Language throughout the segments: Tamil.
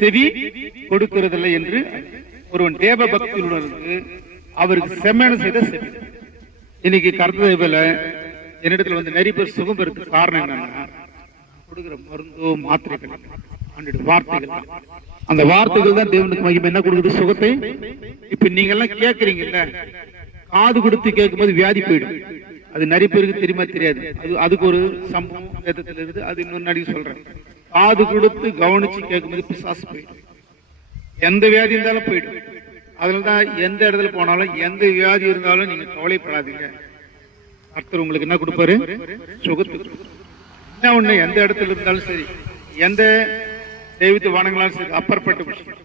செவி கொடுக்கிறதில்லை என்று ஒருவன் தேவ பக்தியுடன் அவருக்கு செம்மன செய்த செவி. இன்னைக்கு கர்த்ததேவல என்னிடத்துல வந்து நிறைய பேர் சுகம் பெறதுக்கு காரணம் என்னன்னா கொடுக்கிற மருந்தோ மாத்திரைகள் வார்த்தைகள். அந்த வார்த்தைகள் தான் தேவனுக்கு மகிமை என்ன கொடுக்குது? சுகத்தை. இப்ப நீங்க எல்லாம் கேட்கறீங்கல்ல, காது கொடுத்து கேட்கும் போது வியாதி போயிடும். அது நிறைய பேருக்கு தெரியுமா தெரியாது. அதுக்கு ஒரு சம்பவம் வேதத்துல இருக்குது, அது இன்னொரு நடிகை சொல்றேன். காது கொடுத்து கவனிச்சு கேட்கும்போது பிசாசு போயிடும், எந்த வியாதி இருந்தாலும் போயிடும். அதுலதான் எந்த இடத்துல போனாலும் எந்த வியாதி இருந்தாலும் நீங்க கவலைப்படாதீங்க, கர்த்தர் உங்களுக்கு என்ன கொடுப்பாரு? சுகத்துக்கு. என்ன ஒண்ணு, எந்த இடத்துல இருந்தாலும் சரி, எந்த தெய்வத்தை வணங்களாலும் சரி, அப்பாற்பட்ட விஷயம்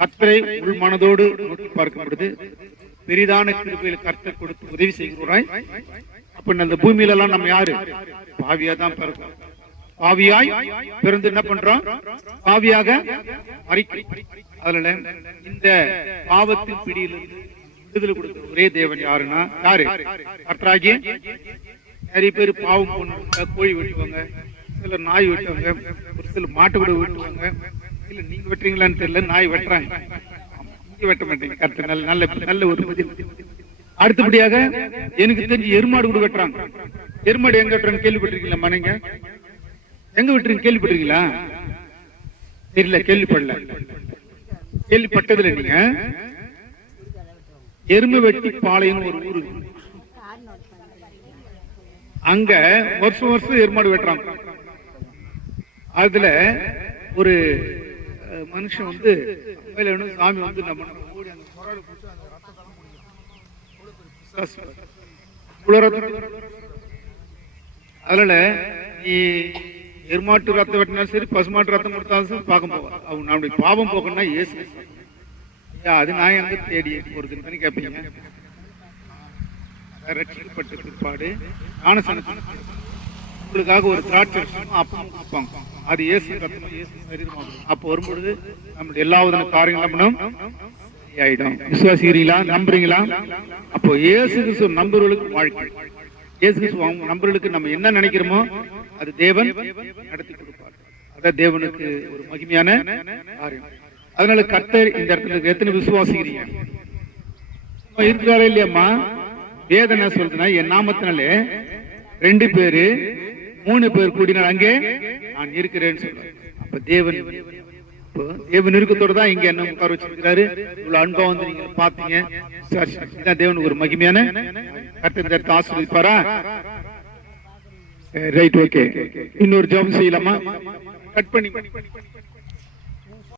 கர்த்தரை உள் மனதோடு நோக்கி பார்க்கும் பொழுது பெரிதான கிருபையில் கர்த்தர் கொடுத்து உதவி செய்கிறாய். அப்ப அந்த பூமியில எல்லாம் நம்ம யாரு? பாவியா தான் பிறக்கும். பாவியாய் பிறந்து என்ன பண்றோம்? பாவியாக மறிக்கிறோம். அதனால இந்த பாவத்தின் பிடியிலிருந்து விடுதலை கொடுக்கிற ஒரே தேவன் யாருன்னா யாரு? கர்த்தராகிய. நிறைய பேர் பாவம் பொண்ணு கோழி வெட்டுவாங்க, சிலர் நாய் வெட்டுவாங்க, ஒரு சிலர் மாட்டு கூட வெட்டுவாங்க. இல்ல நீங்க வெட்டுறீங்களான்னு தெரியல, நாய் வெட்டுறாங்க, நீங்க வெட்ட மாட்டீங்க. கர்த்தர் நல்ல நல்ல ஒரு பதில். அடுத்தபடியாக எனக்கு தெரிஞ்சு எருமாடு கூட வெட்டுறாங்க. எருமாடு எங்க வெட்டுறாங்க கேள்விப்பட்டிருக்கீங்களா? மனைங்க எங்க வெட்டுறீங்க கேள்விப்பட்டிருக்கீங்களா? தெரியல, கேள்விப்படல. கேள்விப்பட்டதுல நீங்க எருமை வெட்டி பாளையம் ஒரு ஊரு, அங்க வருஷம் வருஷம் எருமாடு வெட்டுறாங்க. அதுல ஒரு மனுஷன் வந்து சாமி வந்து நம்ம அதனால நீ எருமாட்டு ரத்தம் வெட்டினாலும் சரி, பசுமாட்டு ரத்தம் கொடுத்தாலும் சரி பார்க்க போவான். அவங்க நம்முடைய பாவம் போகணும்னா ஏசு. அது நான் எங்க தேடி போறதுன்னு கேட்பீங்க. ரட்சிக்கப்பட்ட பிற்பாடு உங்களுக்காக ஒரு திராட்சை அப்பம் கொடுப்பாங்க. அது இயேசு ரத்தம், இயேசு சரீரம். அப்போ வரும்பொழுது நம்மளுடைய எல்லா விதமான காரியங்களும் ஆயிடும். விசுவாசிக்கிறீங்களா? நம்புறீங்களா? அப்போ இயேசு கிறிஸ்து நம்புறவர்களுக்கு வாழ்க்கை. இயேசு கிறிஸ்து நம்புறவர்களுக்கு நம்ம என்ன நினைக்கிறோமோ அது தேவன் நடத்தி கொடுப்பார். அதான் தேவனுக்கு ஒரு மகிமையான காரியம். அதனால கர்த்தர் இந்த இடத்துல எத்தனை விசுவாசிக்கிறீங்க? இருக்கிறாரே இல்லையம்மா? வேதனை சொல்றதுன்னா என் நாமத்தினாலே 2 பேரு 3 பேர் கூடினால் அங்கே நான் இருக்கிறேன்னு சொல்றேன். அப்ப தேவன் நெருக்கத்தோட தான் இங்க என்ன உட்கார வச்சிருக்கிறாரு. இவ்வளவு அன்பா வந்து நீங்க பாத்தீங்க. இதான் தேவனுக்கு ஒரு மகிமையான கர்த்தர் ஆசீர்வதிப்பாரா? Right, okay. இன்னொரு ஜெபம் செய்யலாமா? கட் பண்ணி